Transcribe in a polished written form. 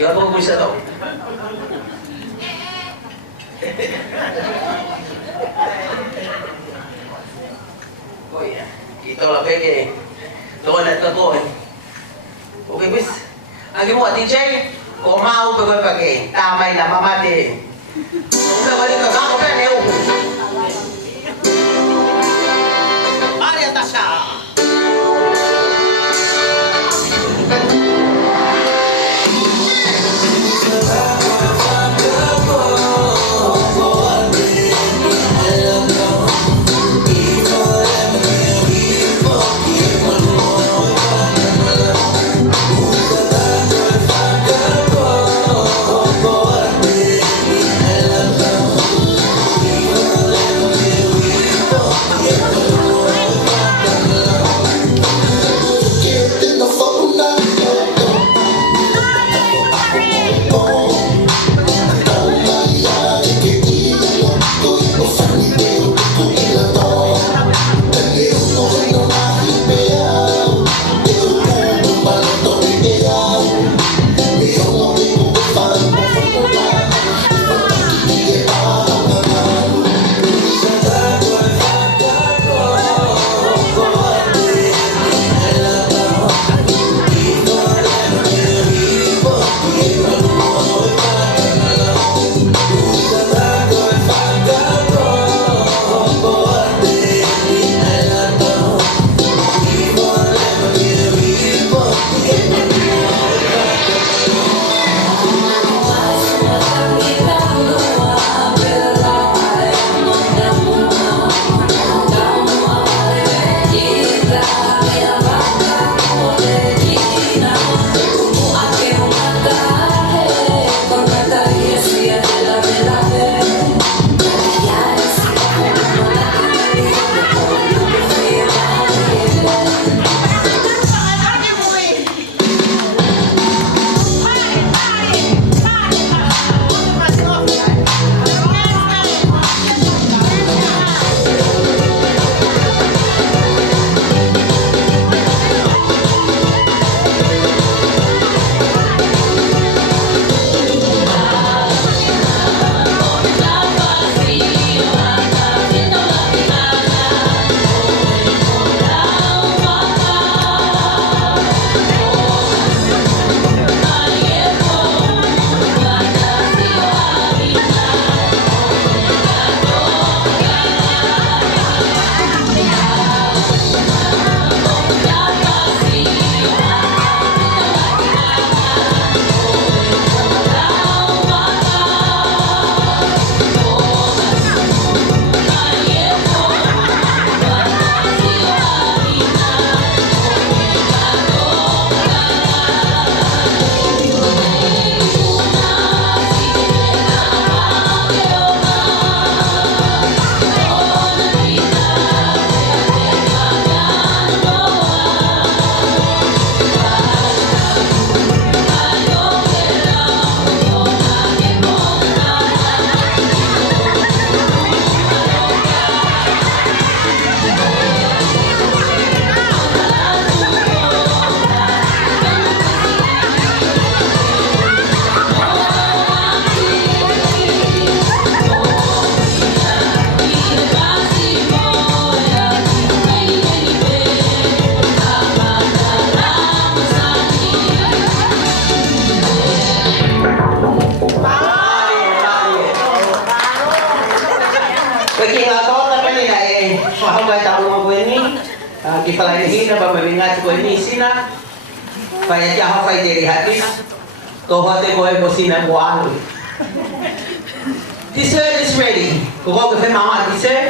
Iba ko bisa to. Oh ya, kita lah peke. Doon at kagoy. Okay, bis. Ang mo, DJ, kung mau to ba pake, tamay na mamati. Kung ka balik ka, ako pa neo. Maria Tasha. Mahal tahu mga buwan ni, kipalahin na ba mamingat buwan ni sina, kaya tiyaw kay diri hadis, kuhote ko ay mo sina mo alo. Dessert is ready. Kuko ko mama dessert.